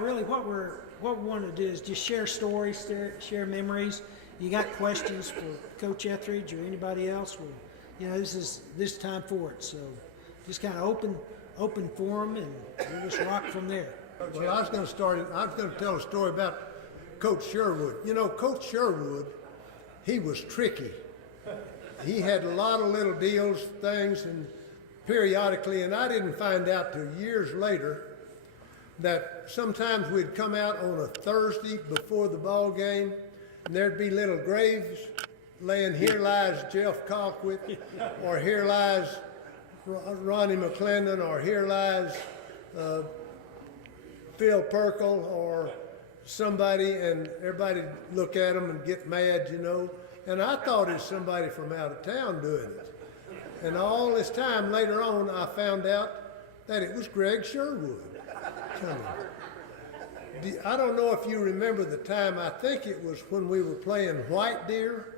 Really, what we want to do is just share stories, share memories. You got questions for Coach Ethridge or anybody else? Well, this is time for it. So just kind of open forum, and we'll just rock from there. Well, I was going to tell a story about Coach Sherwood. Coach Sherwood, he was tricky. He had a lot of little deals, things, and periodically, and I didn't find out till years later that sometimes we'd come out on a Thursday before the ball game, and there'd be little graves laying, here lies Jeff Colquitt, or here lies Ronnie McClendon, or here lies Phil Pirkle, or somebody, and everybody look at them and get mad, and I thought it was somebody from out of town doing it. And all this time later on, I found out that it was Greg Sherwood. I don't know if you remember the time. I think it was when we were playing White Deer.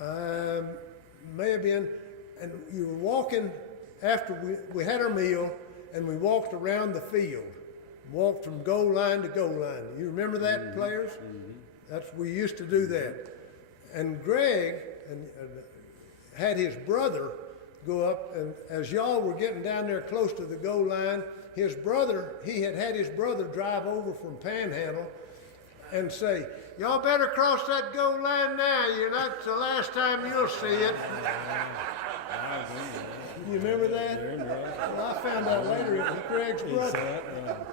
May have been. And you were walking after we had our meal, and we walked around the field. Walked from goal line to goal line. You remember that, players? We used to do that. And Greg had his brother go up, and as y'all were getting down there close to the goal line, he had his brother drive over from Panhandle and say, "Y'all better cross that goal line now. That's the last time you'll see it." You remember that? Well, I found out later it was Greg's brother.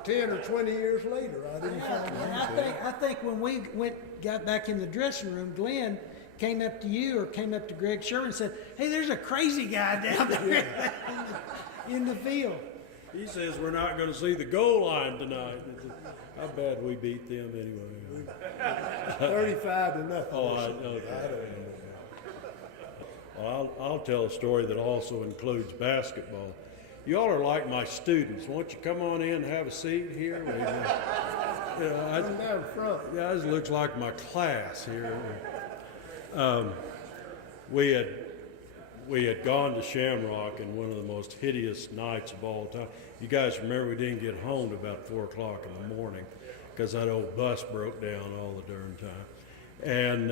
10 or 20 years later, I didn't find out. I think when we got back in the dressing room, Glenn came up to you or came up to Greg Sherman and said, "Hey, there's a crazy guy down there in the field." He says we're not going to see the goal line tonight. How bad we beat them anyway. 35 to nothing. Oh, I know that. Well, I'll tell a story that also includes basketball. You all are like my students. Won't you come on in and have a seat here? Come down front. Yeah, this looks like my class here. We had gone to Shamrock in one of the most hideous nights of all time. You guys remember we didn't get home till about 4 o'clock in the morning because that old bus broke down all the darn time. And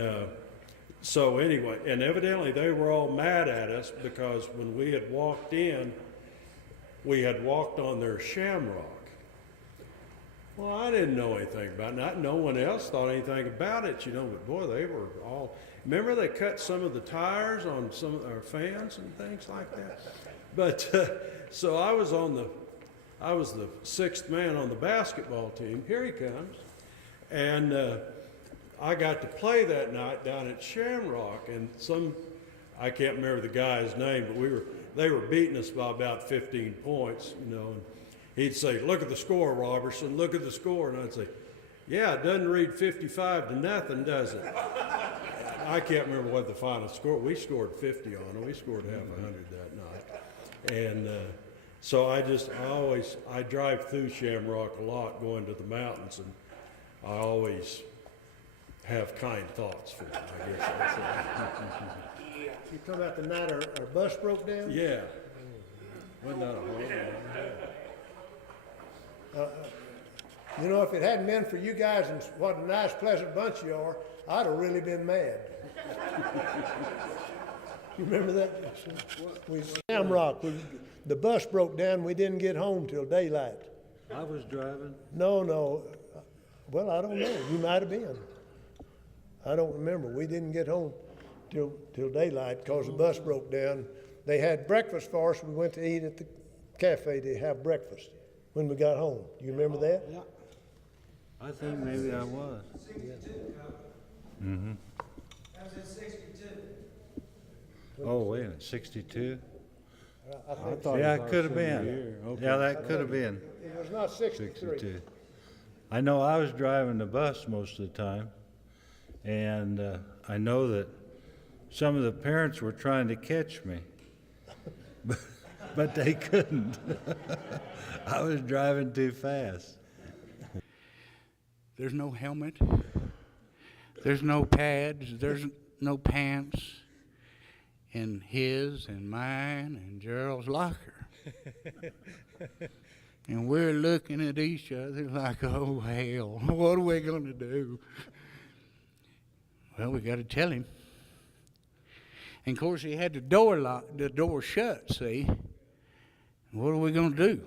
so anyway, and evidently they were all mad at us because when we had walked in, we had walked on their Shamrock. Well, I didn't know anything about it. No one else thought anything about it, but boy, they were all... Remember they cut some of the tires on some of our fans and things like that? But, so I was the 6th man on the basketball team. Here he comes. And I got to play that night down at Shamrock, and I can't remember the guy's name, but they were beating us by about 15 points, and he'd say, "Look at the score, Roberson, look at the score." And I'd say, "Yeah, it doesn't read 55 to nothing, does it?" I can't remember what the final score. We scored 50 on them. We scored half 100 that night. And so I drive through Shamrock a lot going to the mountains, and I always have kind thoughts for them, I guess I'd say. You talking about the night our bus broke down? Yeah. Wasn't that a horrible? If it hadn't been for you guys and what a nice, pleasant bunch you are, I'd have really been mad. You remember that? Shamrock, the bus broke down. We didn't get home till daylight. I was driving. No. Well, I don't know. You might have been. I don't remember. We didn't get home till daylight because the bus broke down. They had breakfast for us. We went to eat at the cafe to have breakfast when we got home. Do you remember that? Yeah. I think maybe I was. Mm-hmm. That was in 62. Oh, wait a minute, 62? I think Yeah, it could have been. Okay. Yeah, that could have been. it was not 63. 62. I know I was driving the bus most of the time, and I know that some of the parents were trying to catch me, but they couldn't. I was driving too fast. There's no helmet. There's no pads. There's no pants in his and mine and Gerald's locker. And we're looking at each other like, oh, hell, what are we going to do? Well, we got to tell him. And, of course, he had the door locked, the door shut, see? What are we going to do?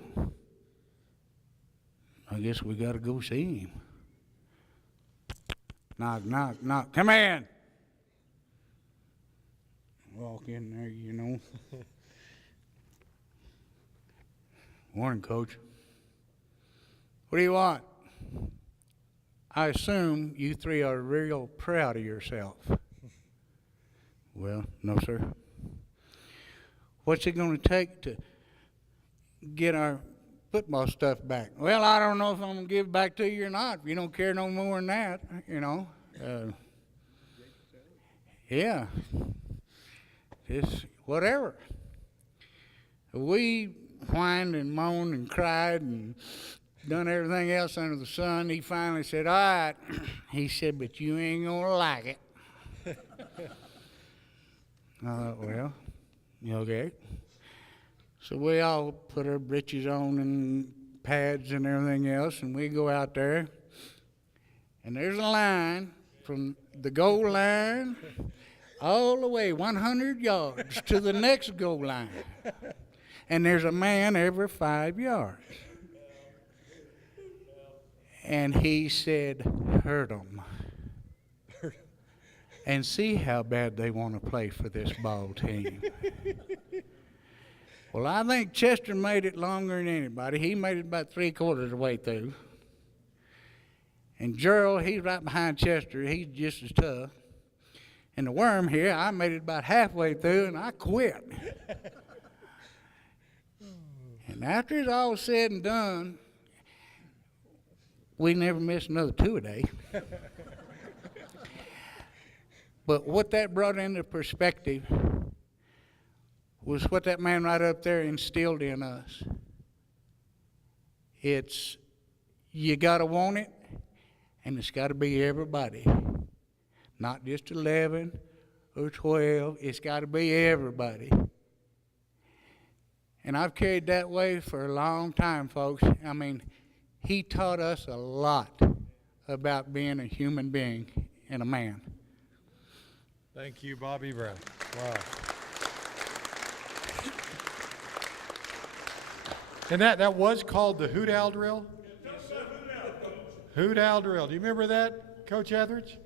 I guess we got to go see him. Knock, knock, knock. Come in. Walk in there, you know. Morning, Coach. What do you want? I assume you three are real proud of yourself. Well, no, sir. What's it going to take to get our football stuff back? Well, I don't know if I'm going to give it back to you or not. If you don't care no more than that, you know. Yeah. Just whatever. We whined and moaned and cried and done everything else under the sun. He finally said, all right. He said, but you ain't going to like it. I thought, well, okay. So we all put our breeches on and pads and everything else, and we go out there, and there's a line from the goal line all the way 100 yards to the next goal line. And there's a man every 5 yards. And he said, hurt 'em. And see how bad they want to play for this ball team. Well, I think Chester made it longer than anybody. He made it about 3/4 of the way through. And Gerald, he's right behind Chester. He's just as tough. And the worm here, I made it about halfway through, and I quit. And after it's all said and done, we never missed another 2 a day. But what that brought into perspective was what that man right up there instilled in us. It's, you got to want it, and it's got to be everybody. Not just 11 or 12. It's got to be everybody. And I've carried that way for a long time, folks. I mean, he taught us a lot about being a human being and a man. Thank you, Bobby Brown. Wow. And that was called the Hoot Owl Drill? Hoot Owl Drill. Do you remember that, Coach Ethridge?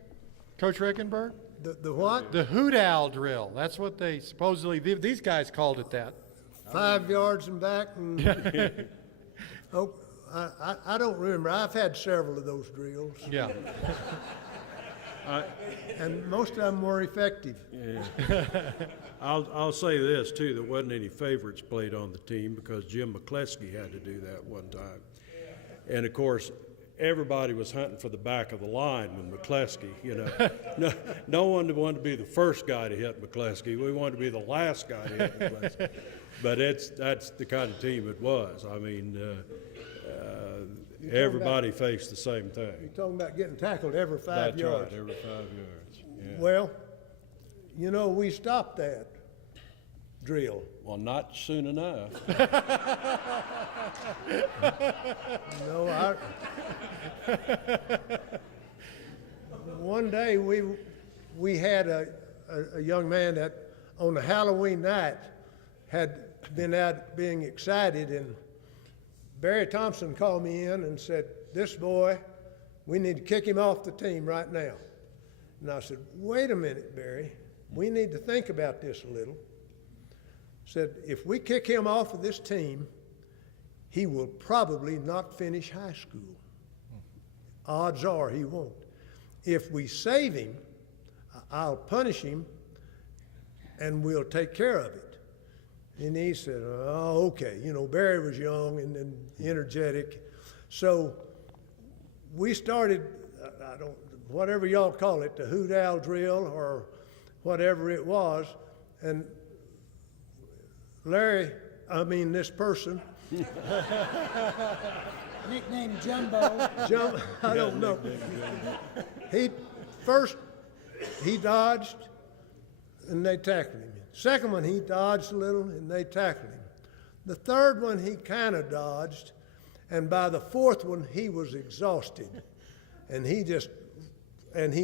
Coach Riekenberg? The what? The Hoot Owl Drill. That's what they supposedly, these guys called it that. 5 yards and back. And oh, I don't remember. I've had several of those drills. Yeah. And most of them were effective. Yeah. I'll say this too, there wasn't any favorites played on the team because Jim McCleskey had to do that one time. And of course, everybody was hunting for the back of the line with McCleskey, you know. No one wanted to be the first guy to hit McCleskey. We wanted to be the last guy to hit McCleskey. But that's the kind of team it was. I mean, everybody faced the same thing. You're talking about getting tackled every 5 yards. That's right, every 5 yards. Yeah. Well, you know, we stopped that drill. Well, not soon enough. No, one day we had a young man that on the Halloween night had been out being excited, and Barry Thompson called me in and said, this boy, we need to kick him off the team right now. And I said, wait a minute, Barry, we need to think about this a little. Said, if we kick him off of this team, he will probably not finish high school. Odds are he won't. If we save him, I'll punish him and we'll take care of it. And he said, oh, okay. You know, Barry was young and energetic. So we started, whatever y'all call it, the Hoot Owl Drill or whatever it was. And this person. Nickname Jumbo. I don't know. He dodged and they tackled him. Second one, he dodged a little and they tackled him. The third one, he kind of dodged And by the fourth one, he was exhausted. And he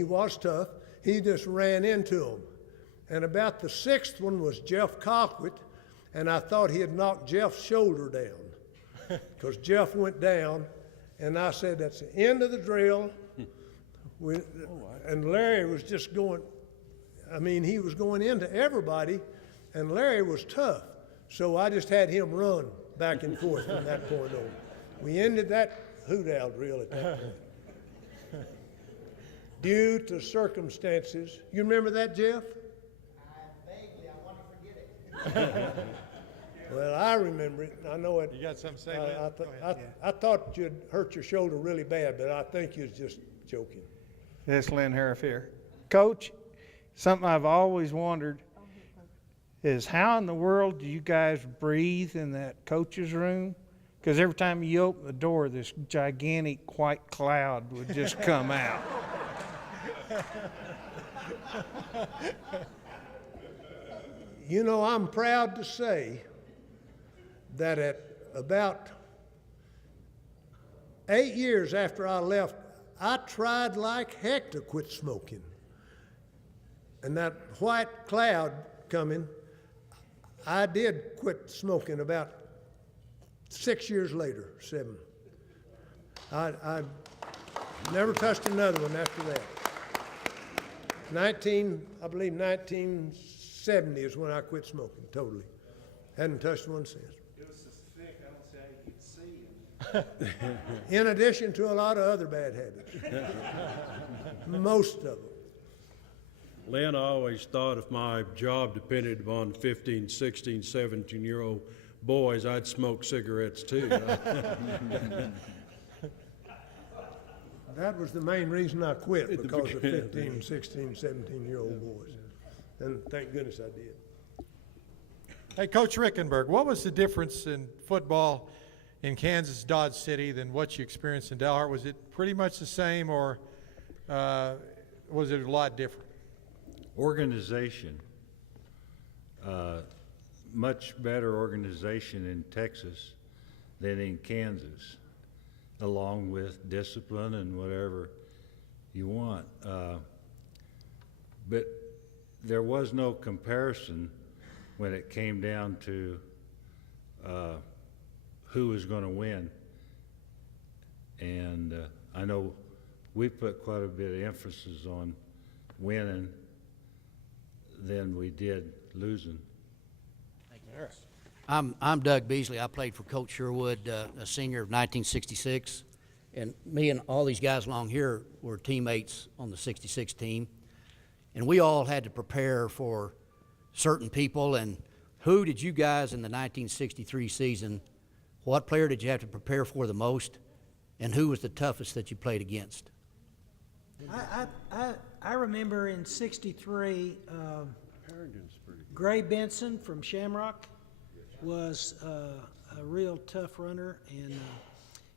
was tough. He just ran into him. And about the sixth one was Jeff Colquitt, and I thought he had knocked Jeff's shoulder down because Jeff went down, and I said, that's the end of the drill. And Larry was just going, he was going into everybody, and Larry was tough. So I just had him run back and forth from that point on. We ended that hoot-owl drill at that point. Due to circumstances. You remember that, Jeff? Vaguely, I want to forget it. Well, I remember it. I know it. You got something to say, Lynn? Go ahead. I thought you'd hurt your shoulder really bad, but I think you was just joking. This Lynn Harriff here. Coach, something I've always wondered is how in the world do you guys breathe in that coach's room? Because every time you open the door, this gigantic white cloud would just come out. You know, I'm proud to say that at about 8 years after I left, I tried like heck to quit smoking. And that white cloud coming, I did quit smoking about 6 years later, 7. I never touched another one after that. I believe 1970 is when I quit smoking totally. Hadn't touched one since. It was so thick, I don't see how you could see him. In addition to a lot of other bad habits. Most of them. Lynn, I always thought if my job depended upon 15, 16, 17-year-old boys, I'd smoke cigarettes too. That was the main reason I quit, because of 15, 16, 17-year-old boys. And thank goodness I did. Hey, Coach Riekenberg, what was the difference in football in Kansas, Dodge City than what you experienced in Dalhart? Was it pretty much the same, or was it a lot different? Organization. Much better organization in Texas than in Kansas, along with discipline and whatever you want. But there was no comparison when it came down to who was going to win. And I know we put quite a bit of emphasis on winning than we did losing. I'm Doug Beasley. I played for Coach Sherwood, a senior of 1966. And me and all these guys along here were teammates on the 66 team. And we all had to prepare for certain people. And who did you guys in the 1963 season, what player did you have to prepare for the most? And who was the toughest that you played against? I remember in '63, Gray Benson from Shamrock was a real tough runner, and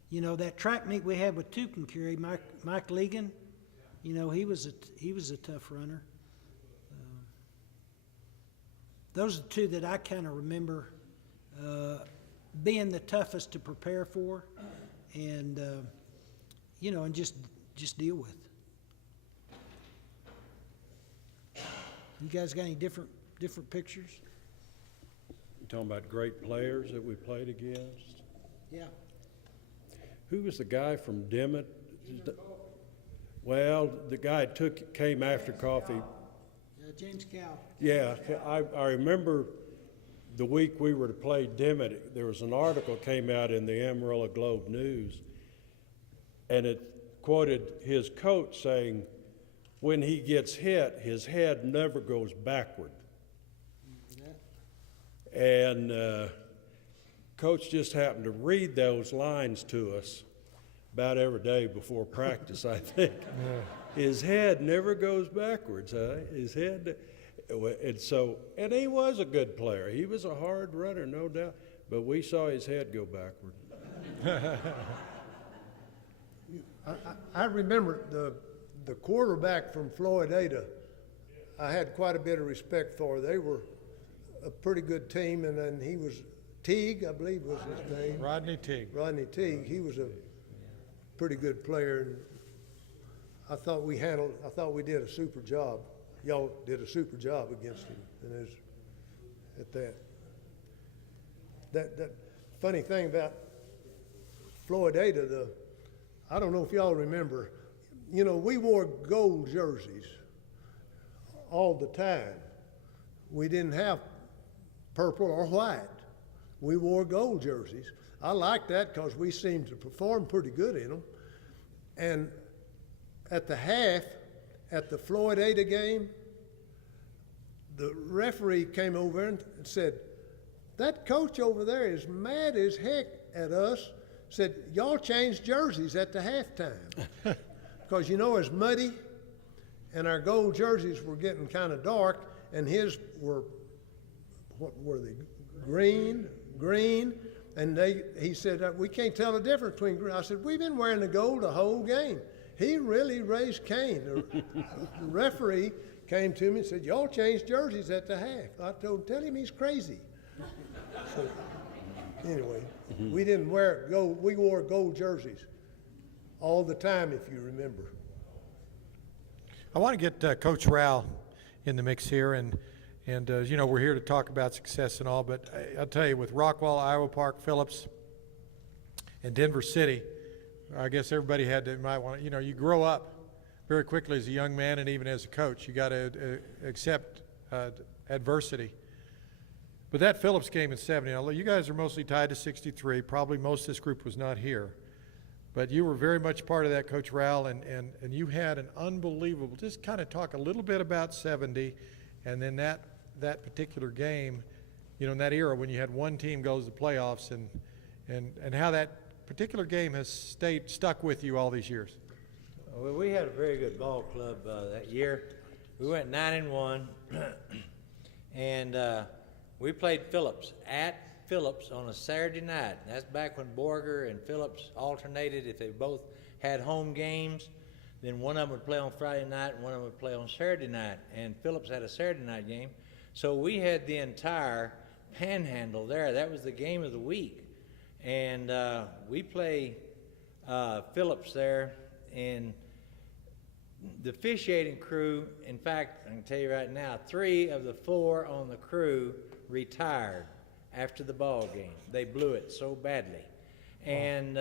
you know, that track meet we had with Tucumcari, Mike Legan, you know, he was a tough runner. Those are the two that I kind of remember being the toughest to prepare for, and you know, and just deal with. You guys got any different pictures? You talking about great players that we played against? Yeah. Who was the guy from Dimmitt? Well, the guy came after Coffee. James Cow. Yeah, I remember the week we were to play Dimmitt, there was an article came out in the Amarillo Globe News, and it quoted his coach saying, when he gets hit, his head never goes backward. And Coach just happened to read those lines to us about every day before practice, I think. Yeah. His head never goes backwards, huh? His head, and he was a good player. He was a hard runner, no doubt, but we saw his head go backward. I remember the quarterback from Floydada, I had quite a bit of respect for. They were a pretty good team, and then he was Teague, I believe was his name. Rodney Teague. Rodney Teague. He was a pretty good player, and I thought we did a super job. Y'all did a super job against him, and it was at that. That funny thing about Floydada, I don't know if y'all remember, you know, we wore gold jerseys all the time. We didn't have purple or white. We wore gold jerseys. I liked that because we seemed to perform pretty good in them. And at the half, at the Floydada game, the referee came over and said, "That coach over there is mad as heck at us." Said, "Y'all changed jerseys at the halftime." Because, you know, it's muddy, and our gold jerseys were getting kind of dark, and his were, what were they, green, and he said, "We can't tell the difference between green." I said, "We've been wearing the gold the whole game." He really raised Cain. The referee came to me and said, "Y'all changed jerseys at the half." I told him, "Tell him he's crazy." So, anyway, we didn't wear gold. We wore gold jerseys all the time, if you remember. I want to get Coach Rowell in the mix here, and you know, we're here to talk about success and all, but I'll tell you, with Rockwall, Iowa Park, Phillips, and Denver City, I guess everybody might want to, you know, you grow up very quickly as a young man and even as a coach. You got to accept adversity. But that Phillips game in 70, now you guys are mostly tied to 63. Probably most of this group was not here. But you were very much part of that, Coach Rowell, and you had an unbelievable, just kind of talk a little bit about 70, and then that particular game, you know, in that era when you had one team goes to the playoffs, and how that particular game has stuck with you all these years. Well, we had a very good ball club that year. We went 9-1, and we played Phillips at Phillips on a Saturday night. That's back when Borger and Phillips alternated. If they both had home games, then one of them would play on Friday night and one of them would play on Saturday night. And Phillips had a Saturday night game. So we had the entire panhandle there. That was the game of the week. And we play Phillips there. And the officiating crew, in fact, I can tell you right now, 3 of the 4 on the crew retired after the ball game. They blew it so badly. And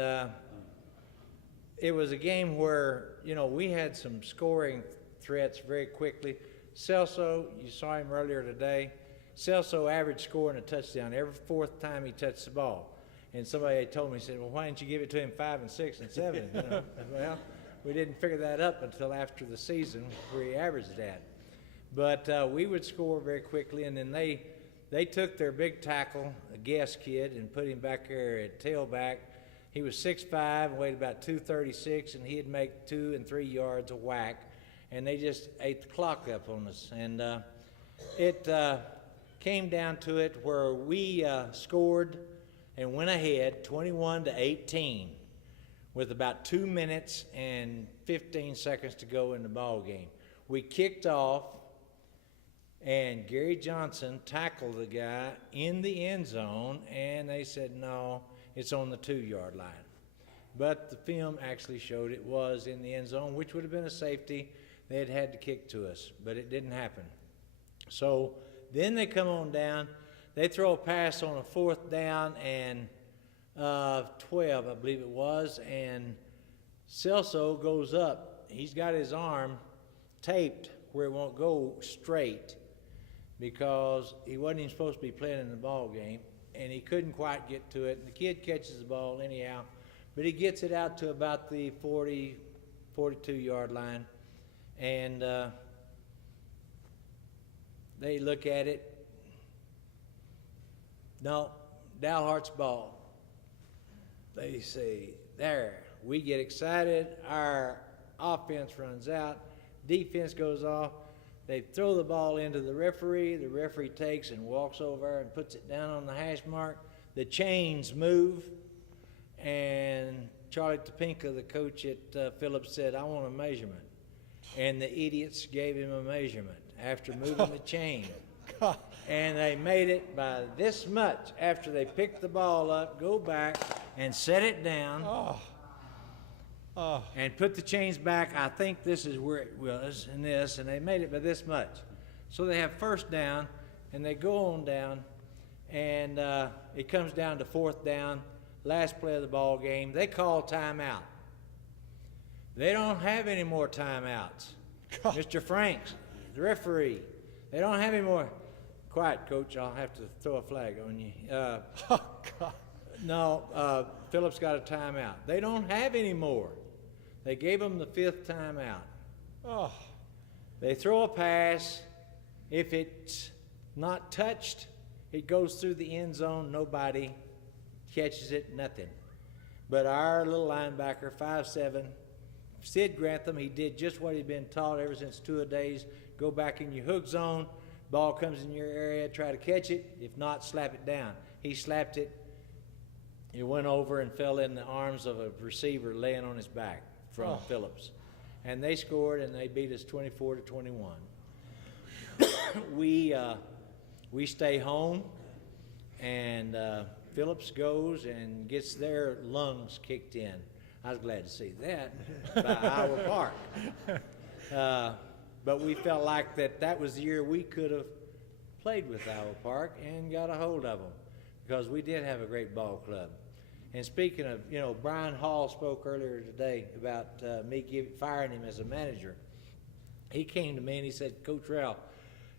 it was a game where, you know, we had some scoring threats very quickly. Celso, you saw him earlier today. Celso averaged scoring a touchdown every 4th time he touched the ball. And somebody told me, said, "Well, why didn't you give it to him 5 and 6 and 7? You know? Well, we didn't figure that up until after the season where he averaged that. But we would score very quickly, and then they took their big tackle, a Guest kid, and put him back there at tailback. He was 6'5", and weighed about 236, and he'd make 2 and 3 yards a whack, and they just ate the clock up on us. And it came down to it where we scored and went ahead 21-18 with about 2 minutes and 15 seconds to go in the ball game. We kicked off, and Gary Johnson tackled the guy in the end zone, and they said, "No, it's on the 2-yard line." But the film actually showed it was in the end zone, which would have been a safety. They had to kick to us, but it didn't happen. So then they come on down. They throw a pass on a 4th down and 12, I believe it was, and Celso goes up. He's got his arm taped where it won't go straight, because he wasn't even supposed to be playing in the ball game, and he couldn't quite get to it. And the kid catches the ball anyhow, but he gets it out to about the 40, 42-yard line, and they look at it. No, Dalhart's ball. They say, there. We get excited. Our offense runs out. Defense goes off. They throw the ball into the referee. The referee takes and walks over and puts it down on the hash mark. The chains move, and Charlie Topinka, the coach at Phillips, said, "I want a measurement." And the idiots gave him a measurement after moving the chain. And they made it by this much after they picked the ball up, go back and set it down. And put the chains back. I think this is where it was, and this, and they made it by this much. So they have first down, and they go on down, and it comes down to fourth down, last play of the ball game. They call timeout. They don't have any more timeouts. Mr. Franks, the referee, they don't have any more. Quiet, Coach, I'll have to throw a flag on you. No, Phillips got a timeout. They don't have any more. They gave them the fifth timeout. They throw a pass. If it's not touched, it goes through the end zone. Nobody catches it, nothing. But our little linebacker, 5'7", Sid Grantham, he did just what he'd been taught ever since 2 days. Go back in your hook zone. Ball comes in your area, try to catch it. If not, slap it down. He slapped it. It went over and fell in the arms of a receiver laying on his back from Phillips. And they scored, and they beat us 24-21. We stay home, and Phillips goes and gets their lungs kicked in. I was glad to see that by Iowa Park. But we felt like that was the year we could have played with Iowa Park and got a hold of them, because we did have a great ball club. And speaking of, Brian Hall spoke earlier today about me firing him as a manager. He came to me and he said, Coach Rowell,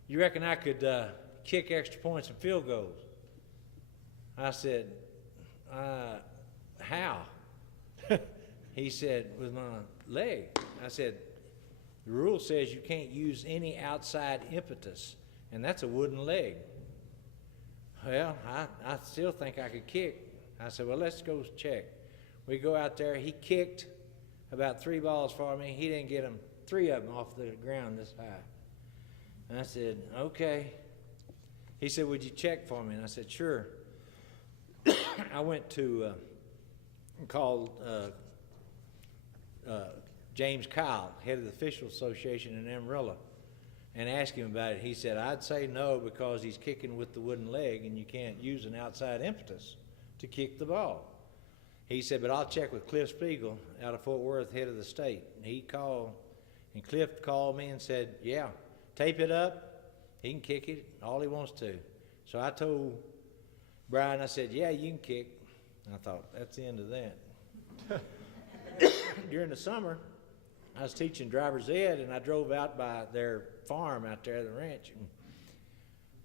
you reckon I could kick extra points and field goals? I said, how? He said, with my leg. I said, the rule says you can't use any outside impetus, and that's a wooden leg. Well, I still think I could kick. I said, well, let's go check. We go out there. He kicked about 3 balls for me. He didn't get them, 3 of them off the ground this high. And I said, okay. He said, would you check for me? And I said, sure. I went to called James Kyle, head of the Official Association in Amarillo, and asked him about it. He said, I'd say no, because he's kicking with the wooden leg and you can't use an outside impetus to kick the ball. He said, but I'll check with Cliff Spiegel out of Fort Worth, head of the state. And he called, and Cliff called me and said, yeah, tape it up. He can kick it all he wants to. So I told Brian, I said, yeah, you can kick. And I thought, that's the end of that. During the summer, I was teaching driver's ed, and I drove out by their farm out there, the ranch, and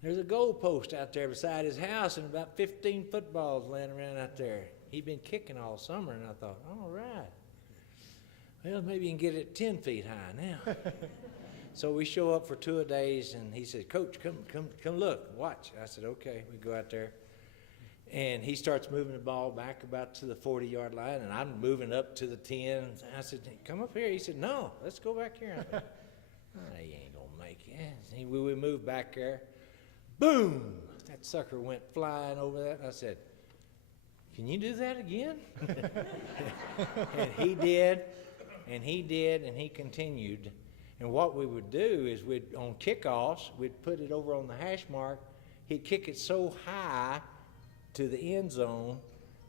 there's a goal post out there beside his house and about 15 footballs laying around out there. He'd been kicking all summer, and I thought, all right. Well, maybe you can get it 10 feet high now. So we show up for 2 days, and he said, Coach, come look, watch. I said, okay. We go out there, and he starts moving the ball back about to the 40-yard line, and I'm moving up to the 10. I said, come up here. He said, no, let's go back here. I said, he ain't going to make it. We moved back there. Boom! That sucker went flying over that. I said, can you do that again? And he did, and he continued. And what we would do is on kickoffs, we'd put it over on the hash mark. He'd kick it so high to the end zone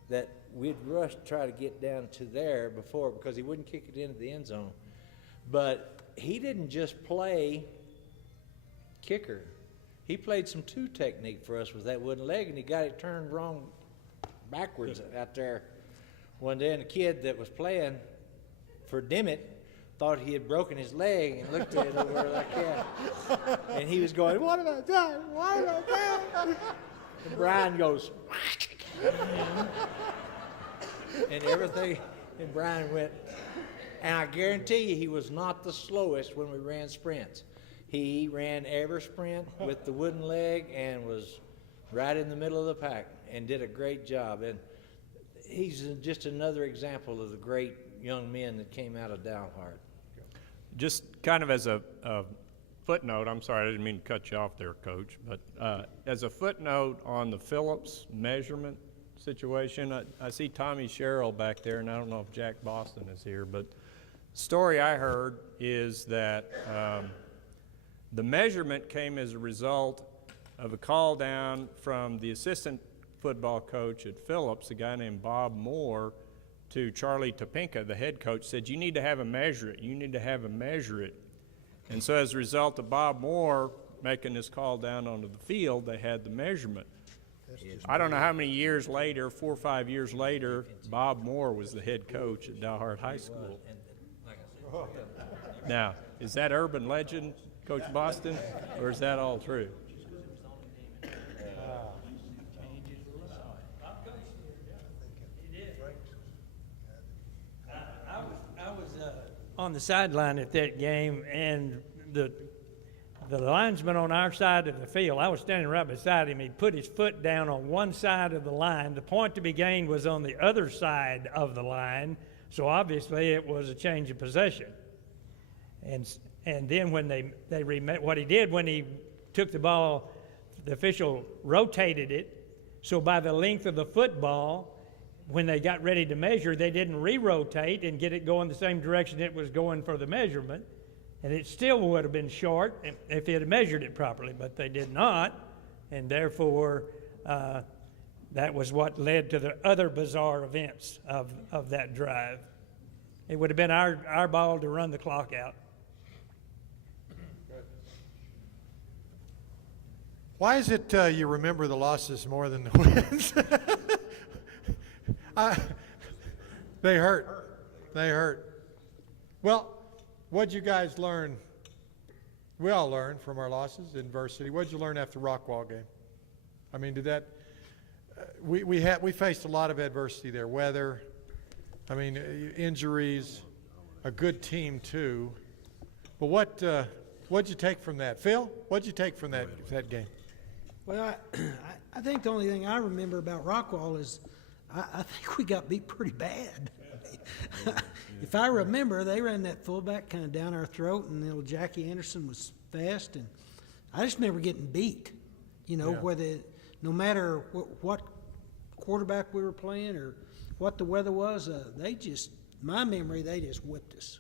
that we'd rush to try to get down to there because he wouldn't kick it into the end zone. But he didn't just play kicker. He played some 2 technique for us with that wooden leg, and he got it turned wrong backwards out there one day. And the kid that was playing for Dimmitt thought he had broken his leg and looked at it over like that. And he was going, what have I done? What have I done? And Brian goes, and everything, and Brian went, and I guarantee you he was not the slowest when we ran sprints. He ran every sprint with the wooden leg and was right in the middle of the pack and did a great job. And he's just another example of the great young men that came out of Dalhart. Just kind of as a footnote, I'm sorry, I didn't mean to cut you off there, Coach, but as a footnote on the Phillips measurement situation, I see Tommy Sherrill back there, and I don't know if Jack Boston is here, but the story I heard is that the measurement came as a result of a call down from the assistant football coach at Phillips, a guy named Bob Moore, to Charlie Topinka, the head coach, said, you need to have him measure it. You need to have him measure it. And so as a result of Bob Moore making this call down onto the field, they had the measurement. I don't know how many years later, 4 or 5 years later, Bob Moore was the head coach at Dalhart High School. Now, is that urban legend, Coach Boston, or is that all true? I was on the sideline at that game, and the linesman on our side of the field, I was standing right beside him. He put his foot down on one side of the line. The point to be gained was on the other side of the line, so obviously it was a change of possession. And then when what he did when he took the ball, the official rotated it, so by the length of the football, when they got ready to measure, they didn't re-rotate and get it going the same direction it was going for the measurement. And it still would have been short if he had measured it properly, but they did not, and therefore that was what led to the other bizarre events of that drive. It would have been our ball to run the clock out. Why is it you remember the losses more than the wins? They hurt. They hurt. Well, what'd you guys learn? We all learned from our losses, adversity. What'd you learn after the Rockwall game? I mean, did that? We faced a lot of adversity there. Weather. I mean, injuries. A good team too. But what'd you take from that, Phil? What'd you take from that game? Well, I think the only thing I remember about Rockwall is I think we got beat pretty bad. If I remember, they ran that fullback kind of down our throat, and little Jackie Anderson was fast, and I just remember getting beat. You know, no matter what quarterback we were playing or what the weather was, my memory, they just whipped us.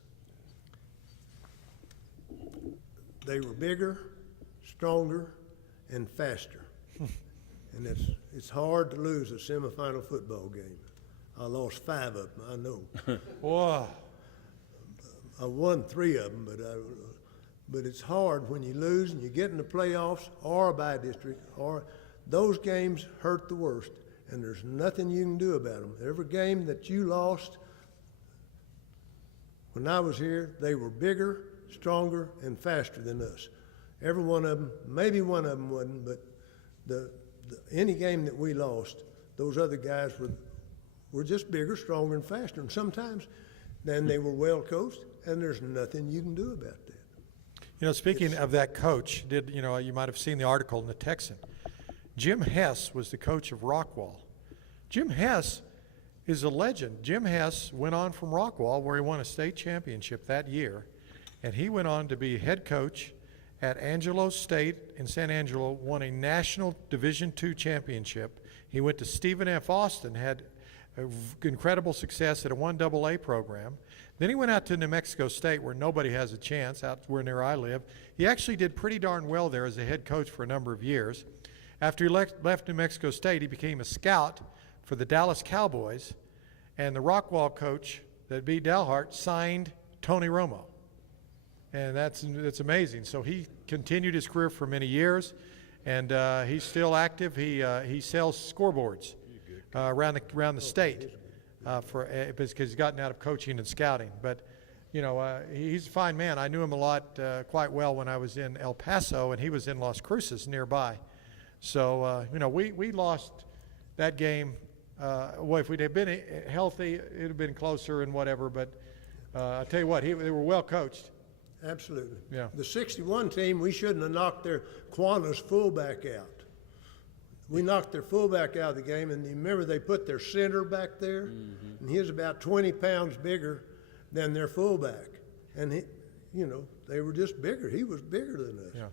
They were bigger, stronger, and faster. And it's hard to lose a semifinal football game. I lost 5 of them, I know. Whoa. I won 3 of them, but it's hard when you lose and you get in the playoffs or a bye district, or those games hurt the worst, and there's nothing you can do about them. Every game that you lost, when I was here, they were bigger, stronger, and faster than us. Every one of them, maybe one of them wasn't, but any game that we lost, those other guys were just bigger, stronger, and faster. And sometimes then they were well coached, and there's nothing you can do about that. You know, speaking of that coach, you might have seen the article in the Texan. Jim Hess was the coach of Rockwall. Jim Hess is a legend. Jim Hess went on from Rockwall, where he won a state championship that year, and he went on to be head coach at Angelo State in San Angelo, won a national Division II championship. He went to Stephen F. Austin, had incredible success at a 1AA program. Then he went out to New Mexico State, where nobody has a chance, out where near I live. He actually did pretty darn well there as a head coach for a number of years. After he left New Mexico State, he became a scout for the Dallas Cowboys, and the Rockwall coach that beat Dalhart signed Tony Romo. And that's amazing. So he continued his career for many years, and he's still active. He sells scoreboards around the state because he's gotten out of coaching and scouting. But he's a fine man. I knew him a lot, quite well, when I was in El Paso, and he was in Las Cruces nearby. So we lost that game. Well, if we'd have been healthy, it'd have been closer and whatever. But I tell you what, they were well coached. Absolutely. Yeah. The 61 team, we shouldn't have knocked their Quanah's fullback out. We knocked their fullback out of the game, and you remember they put their center back there, and he was about 20 pounds bigger than their fullback. And they were just bigger. He was bigger than us. Yeah.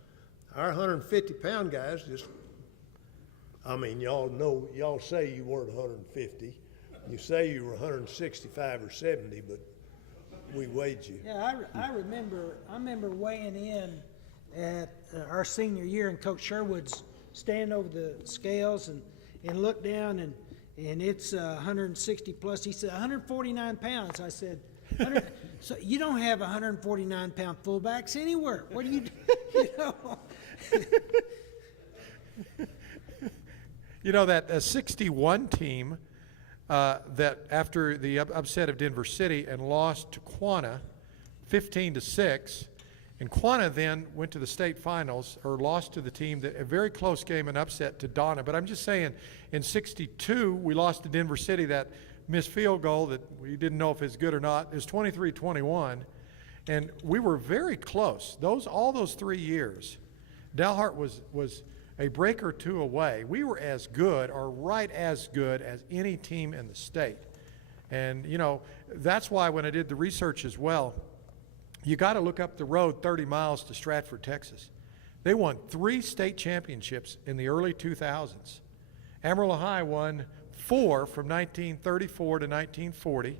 Our 150-pound guys y'all say you weren't 150. You say you were 165 or 70, but we weighed you. Yeah, I remember weighing in at our senior year in Coach Sherwood's stand over the scales and look down, and it's 160 plus. He said 149 pounds. I said, so you don't have 149-pound fullbacks anywhere. What do you do? You know? You know, that 61 team that after the upset of Denver City and lost to Quanah 15-6, and Quanah then went to the state finals, or lost to the team, a very close game, an upset to Donna. But I'm just saying, in 62, we lost to Denver City, that missed field goal that we didn't know if it's good or not. It was 23-21, and we were very close. All those 3 years, Dalhart was a break or two away. We were as good, or right as good, as any team in the state. And, you know, that's why when I did the research as well, you got to look up the road 30 miles to Stratford, Texas. They won 3 state championships in the early 2000s. Amarillo High won 4 from 1934 to 1940. I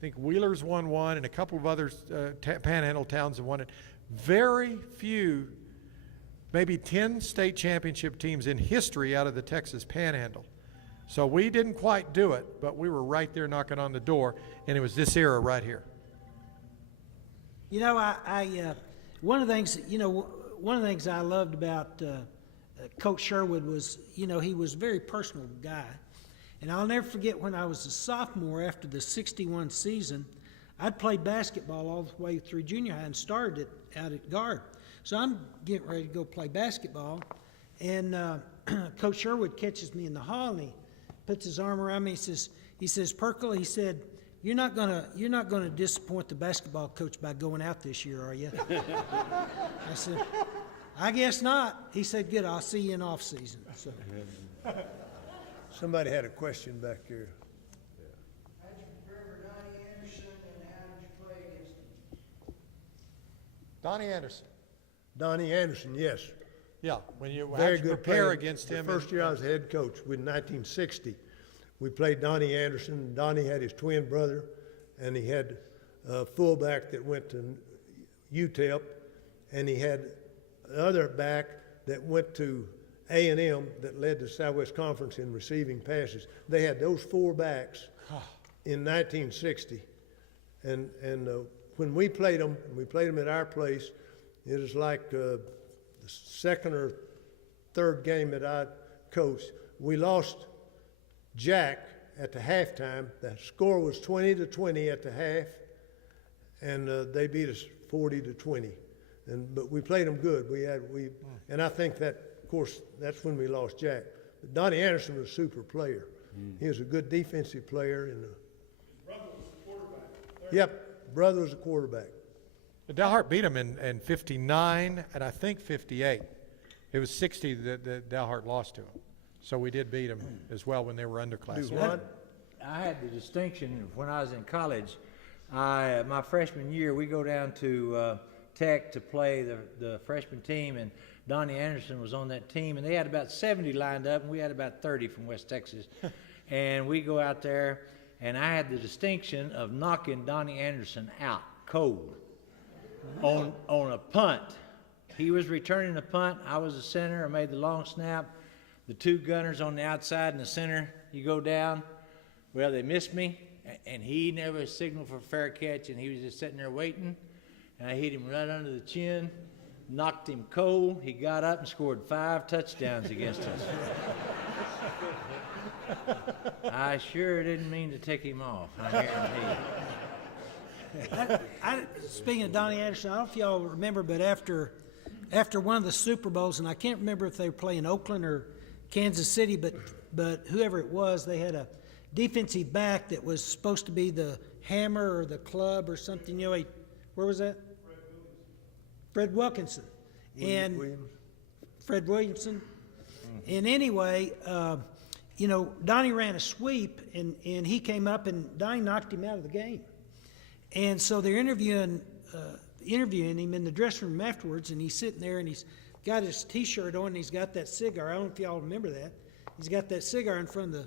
think Wheelers won 1, and a couple of other panhandle towns have won it. Very few, maybe 10 state championship teams in history out of the Texas Panhandle. So we didn't quite do it, but we were right there knocking on the door, and it was this era right here. You know, one of the things I loved about Coach Sherwood was, you know, he was a very personal guy. And I'll never forget when I was a sophomore after the 61 season, I'd played basketball all the way through junior high and started it out at guard. So I'm getting ready to go play basketball, and Coach Sherwood catches me in the hall, and he puts his arm around me. He says, Pirkle, he said, You're not gonna disappoint the basketball coach by going out this year, are you? I said, I guess not. He said, good, I'll see you in off season. So. Somebody had a question back here. How'd you prepare for Donnie Anderson, and how did you play against him? Donnie Anderson. Donnie Anderson, yes. Yeah, when you Very how'd you good prepare player. against The him. first year I was head coach, in 1960. We played Donnie Anderson. Donnie had his twin brother, and he had a fullback that went to UTEP, and he had another back that went to A&M that led the Southwest Conference in receiving passes. They had those 4 backs in 1960, and when we played them at our place. It was like the second or third game that I coached. We lost Jack at the halftime. The score was 20-20 at the half, and they beat us 40-20. But we played them good. And I think that, of course, that's when we lost Jack. But Donnie Anderson was a super player. He was a good defensive player. And his brother was the quarterback. Yep, brother was the quarterback. Dalhart beat him in 59 and I think 58. It was 60 that Dalhart lost to him. So we did beat him as well when they were underclassmen. I had the distinction when I was in college. My freshman year, we go down to Tech to play the freshman team, and Donnie Anderson was on that team, and they had about 70 lined up, and we had about 30 from West Texas. And we go out there, and I had the distinction of knocking Donnie Anderson out cold on a punt. He was returning the punt. I was the center. I made the long snap. The 2 gunners on the outside and the center, you go down. Well, they missed me, and he never signaled for a fair catch, and he was just sitting there waiting. And I hit him right under the chin, knocked him cold. He got up and scored 5 touchdowns against us. I sure didn't mean to take him off, I guarantee you. Speaking of Donnie Anderson, I don't know if y'all remember, but after one of the Super Bowls, and I can't remember if they were playing Oakland or Kansas City, but whoever it was, they had a defensive back that was supposed to be the hammer or the club or something. You know, where was that? Fred Wilkinson. Fred Williamson. And anyway, you know, Donnie ran a sweep, and he came up, and Donnie knocked him out of the game. And so they're interviewing him in the dressing room afterwards, and he's sitting there, and he's got his T-shirt on, and he's got that cigar. I don't know if y'all remember that. He's got that cigar in front of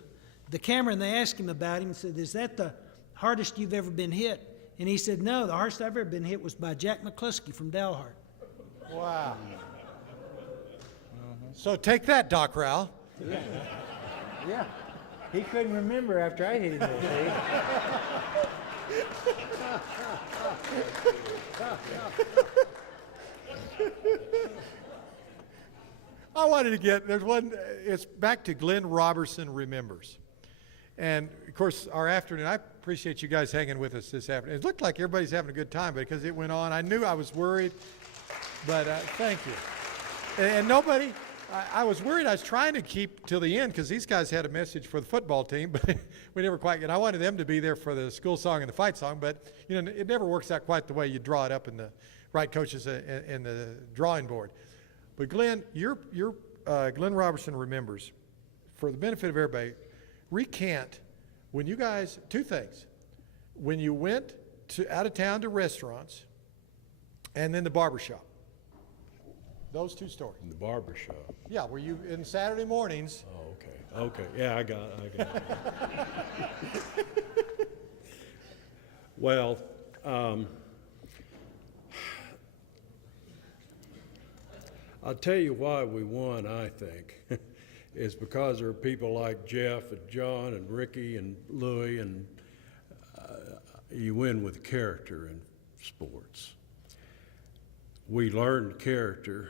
the camera, and they asked him about him and said, is that the hardest you've ever been hit? And he said, no, the hardest I've ever been hit was by Jack McCluskey from Dalhart. Wow. So take that, Doc Rowell. Yeah. He couldn't remember after I hit him with it. I wanted to get, there's one, it's back to Glen Roberson Remembers. And of course, our afternoon, I appreciate you guys hanging with us this afternoon. It looked like everybody's having a good time, but because it went on, I knew I was worried, but thank you. And nobody, I was worried. I was trying to keep till the end because these guys had a message for the football team, but we never quite get. I wanted them to be there for the school song and the fight song, but you know, it never works out quite the way you draw it up in the right coaches in the drawing board. But Glenn, Glen Roberson Remembers, for the benefit of everybody, recant when you guys, two things. When you went out of town to restaurants and then the barber shop. Those two stories. In the barber shop. Yeah, were you in Saturday mornings? Oh, okay. Okay. Yeah, I got it. Well, I'll tell you why we won, I think, is because there are people like Jeff and John and Ricky and Louie, and you win with character in sports. We learned character